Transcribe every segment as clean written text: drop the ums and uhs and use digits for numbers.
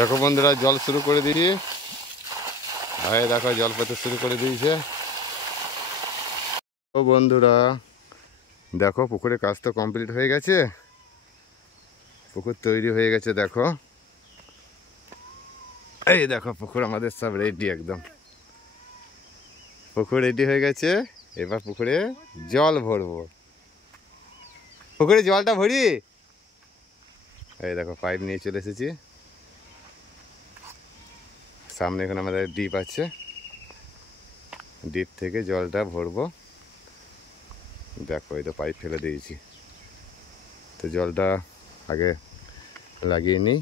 দেখো বন্ধুরা জল শুরু করে দিই। ভাই দেখো জল পেতে শুরু করে দিয়েছে। ও বন্ধুরা দেখো পুকুরের কাজ তো কমপ্লিট হয়ে গেছে, পুকুর তৈরি হয়ে গেছে। দেখো এই দেখো পুকুর আমাদের সব রেডি, একদম পুকুর রেডি হয়ে গেছে। এবার পুকুরে জল ভরবো, পুকুরে জলটা ভরি। এই দেখো পাইপ নিয়ে চলে এসেছি, সামনে এখানে আমাদের ডিপ আছে, ডিপ থেকে জলটা ভরবো। দেখো এই তো পাইপ ফেলে দিয়েছি, তো জলটা আগে লাগিয়ে নিই,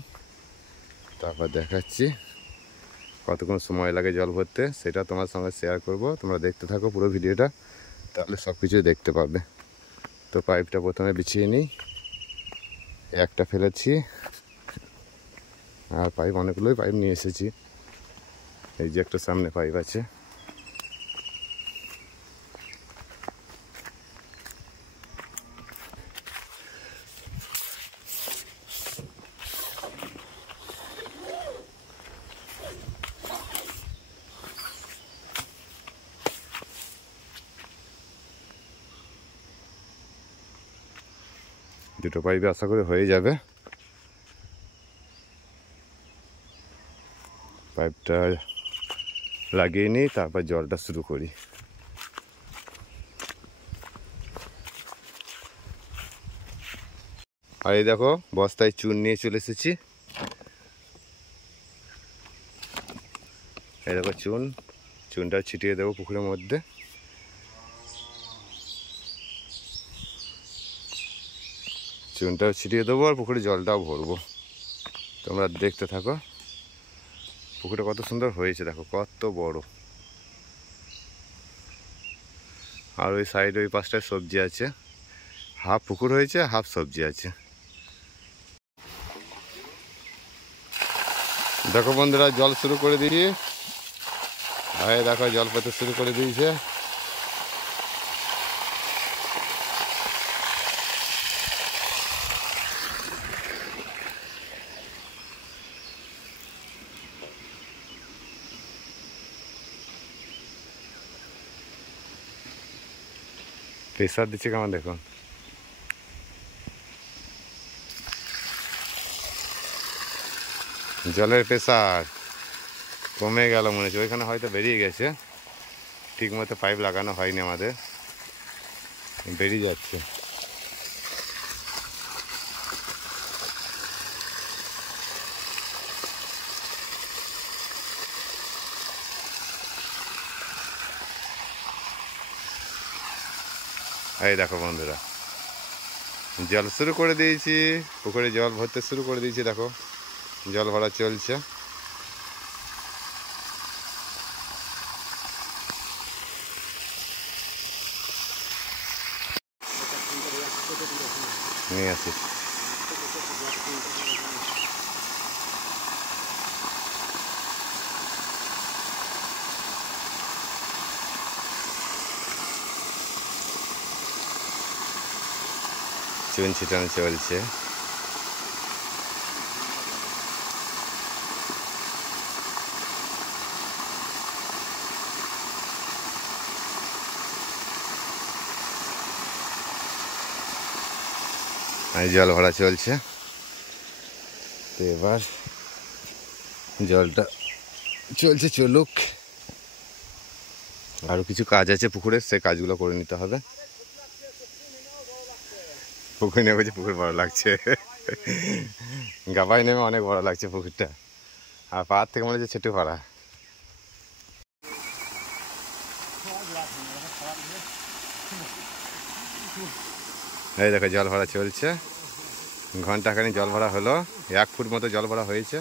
তারপর দেখাচ্ছি কতক্ষণ সময় লাগে জল ভরতে, সেটা তোমার সঙ্গে শেয়ার করব। তোমরা দেখতে থাকো পুরো ভিডিওটা, তাহলে সব কিছুই দেখতে পাবে। তো পাইপটা প্রথমে বিছিয়ে নিই, একটা ফেলেছি আর পাইপ অনেকগুলোই পাইপ নিয়ে এসেছি। এই যে একটা সামনে পাইপ আছে, দুটো পাইপে আশা করে হয়ে যাবে। পাইপটা লাগিয়ে নিই, তারপর জলটা শুরু করি। আর এই দেখো বস্তায় চুন নিয়ে চলে এসেছি। এই দেখো চুনটা ছিটিয়ে দেবো পুকুরের মধ্যে। চুনটাও ছিটিয়ে দেবো আর পুকুরে জলটাও ভরবো। তোমরা দেখতে থাকো পুকুরটা কত সুন্দর হয়েছে, দেখো কত বড়। আর ওই সাইডে ওই পাশটায় সবজি আছে, হাফ পুকুর হয়েছে হাফ সবজি আছে। দেখো বন্ধুরা জল শুরু করে দিই। ভাই দেখো জল পেতে শুরু করে দিয়েছে। প্রেসার দিচ্ছে কেমন দেখুন। জলের প্রেসার কমে গেল মনে হচ্ছে, ওইখানে হয়তো বেরিয়ে গেছে, ঠিক মতো পাইপ লাগানো হয়নি আমাদের, বেরিয়ে যাচ্ছে। এই দেখো বন্ধুরা জল শুরু করে দিয়েছি, পুকুরে জল ভরতে শুরু করে দিয়েছি। দেখো জল ভরা চলছে। নিয়ে আসি চুন ছিটানো চলছে। জল ভরা চলছে, তো এবার জলটা চলছে চলুক। আরও কিছু কাজ আছে পুকুরে, সেই কাজগুলো করে নিতে হবে। পুকুর নেমে পুকুর বড় লাগছে, গাবাই নেমে অনেক বড় লাগছে পুকুরটা, আর পাহাড় থেকে মনে হচ্ছে ছেটে পাড়া। এই দেখো জল ভরা চলছে, ঘন্টাখানি জল ভরা হলো, 1 ফুট মতো জল ভরা হয়েছে।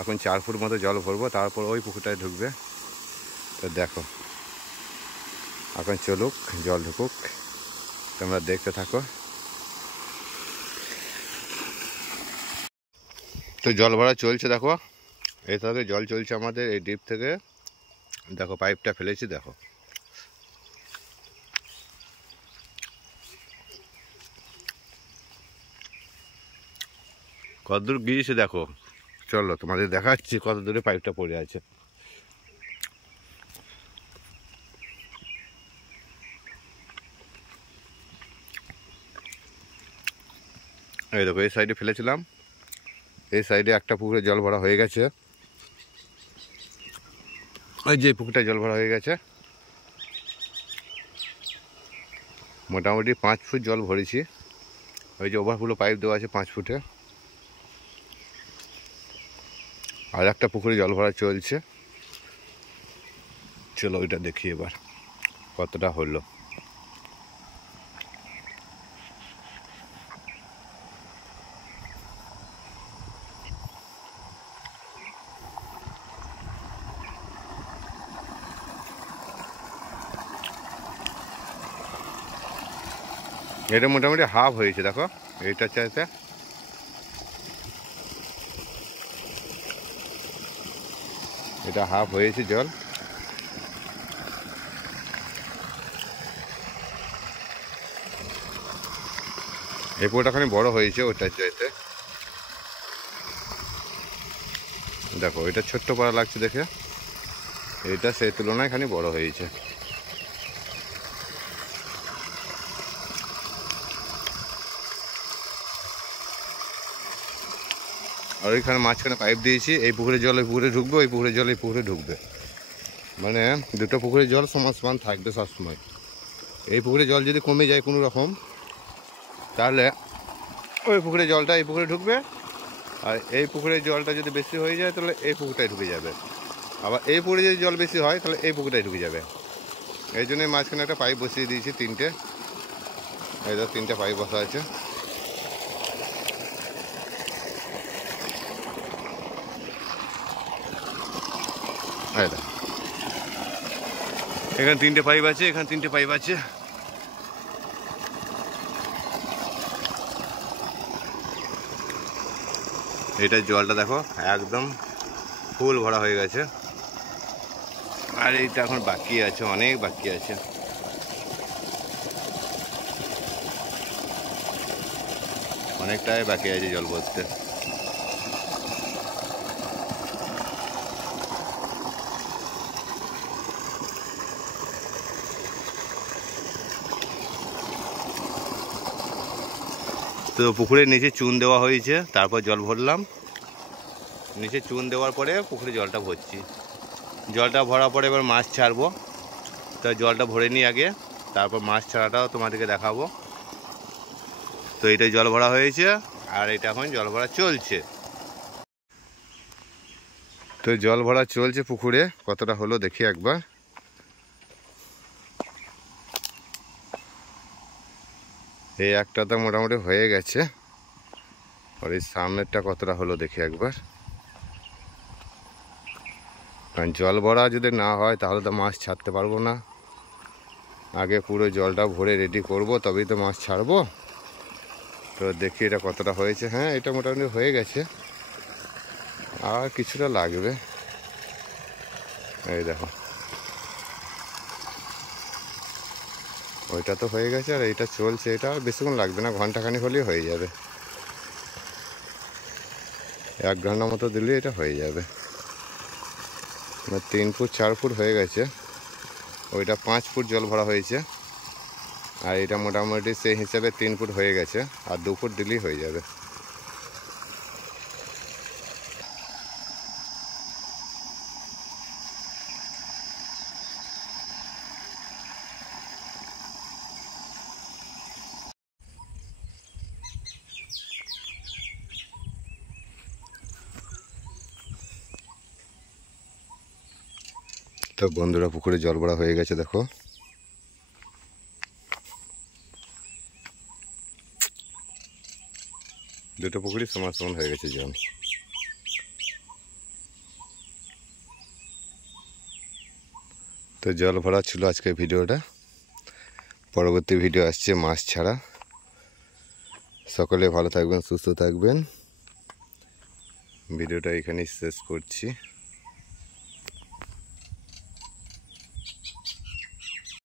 এখন 4 ফুট মতো জল ভরবো, তারপর ওই পুকুরটায় ঢুকবে। তো দেখো এখন চলুক, জল ঢুকুক, তোমরা দেখতে থাকো। তো জল ভরা চলছে, দেখো এই থেকে জল চলছে আমাদের এই ডিপ থেকে। দেখো পাইপটা ফেলেছি, দেখো কতদূর গিয়েছে দেখো। চলো তোমাদের দেখাচ্ছি কত দূরে পাইপটা পড়ে আছে। এই দেখো এই সাইডে ফেলেছিলাম, এই সাইডে একটা পুকুরে জল ভরা হয়ে গেছে, ওই যে পুকুরটা জল ভরা হয়ে গেছে। মোটামুটি 5 ফুট জল ভরেছি, ওই যে ওভারফ্লো পাইপ দেওয়া আছে 5 ফুটে। আর একটা পুকুরে জল ভরা চলছে, চলো ওইটা দেখি এবার কতটা হলো। এটা মোটামুটি হাফ হয়েছে, দেখো এইটার চাইতে। এটা হাফ হয়েছে জল। এই পুকুরটা খানি বড় হয়েছে ওটার চাইতে। দেখো এটা ছোট্ট পাড়া লাগছে দেখে, এটা সেই তুলনায় খানি বড় হয়েছে। আর ওইখানে মাঝখানে পাইপ দিয়েছি, এই পুকুরের জল ওই পুকুরে ঢুকবে, ওই পুকুরের জল এই পুকুরে ঢুকবে, মানে দুটো পুকুরের জল সমান সমান থাকবে সবসময়। এই পুকুরের জল যদি কমে যায় কোনো রকম, তাহলে ওই পুকুরের জলটা এই পুকুরে ঢুকবে, আর এই পুকুরের জলটা যদি বেশি হয়ে যায় তাহলে এই পুকুরটাই ঢুকে যাবে। আবার এই পুকুরে যদি জল বেশি হয় তাহলে এই পুকুরটাই ঢুকে যাবে। এই জন্যই মাঝখানে একটা পাইপ বসিয়ে দিয়েছি, 3টে। এই ধর 3টে পাইপ বসা আছে। এখানে 3টে পাইপ আছে, এখানে 3টে পাইপ আছে। এটার জলটা দেখো একদম ফুল ভরা হয়ে গেছে, আর এইটা এখন বাকি আছে, অনেক বাকি আছে। অনেকটাই বাকি আছে জল ভরতে। তো পুকুরের নিচে চুন দেওয়া হয়েছে, তারপর জল ভরলাম। নিচে চুন দেওয়ার পরে পুকুরে জলটা ভরছি। জলটা ভরার পরে এবার মাছ ছাড়বো, তো জলটা ভরে নিই আগে, তারপর মাছ ছাড়াটাও তোমাদেরকে দেখাবো। তো এইটাই জল ভরা হয়েছে, আর এটা এখন জল ভরা চলছে। তো জল ভরা চলছে পুকুরে, কতটা হলো দেখি একবার। এই একটা তো মোটামুটি হয়ে গেছে, আর এই সামনেরটা কতটা হলো দেখি একবার। কারণ জল ভরা যদি না হয় তাহলে তো মাছ ছাড়তে পারবো না। আগে পুরো জলটা ভরে রেডি করব, তবেই তো মাছ ছাড়বো। তো দেখি এটা কতটা হয়েছে। হ্যাঁ, এটা মোটামুটি হয়ে গেছে, আর কিছুটা লাগবে। এই দেখো ওইটা তো হয়ে গেছে, আর এইটা চলছে। এটা বেশিক্ষণ লাগবে না, ঘন্টাখানিক হলেই হয়ে যাবে। 1 ঘন্টা মতো দিলে এটা হয়ে যাবে। 3 ফুট 4 ফুট হয়ে গেছে। ওইটা 5 ফুট জল ভরা হয়েছে, আর এটা মোটামুটি সেই হিসাবে 3 ফুট হয়ে গেছে, আর 2 ফুট দিলেই হয়ে যাবে। তো বন্ধুরা, পুকুরে জল ভরা হয়ে গেছে, দেখো। দুটো পুকুরই সমান সমান হয়ে গেছে জল। তো জল ভরা ছিল আজকে ভিডিওটা। পরবর্তী ভিডিও আসছে মাছ ছাড়া। সকলে ভালো থাকবেন, সুস্থ থাকবেন। ভিডিওটা এখানেই শেষ করছি।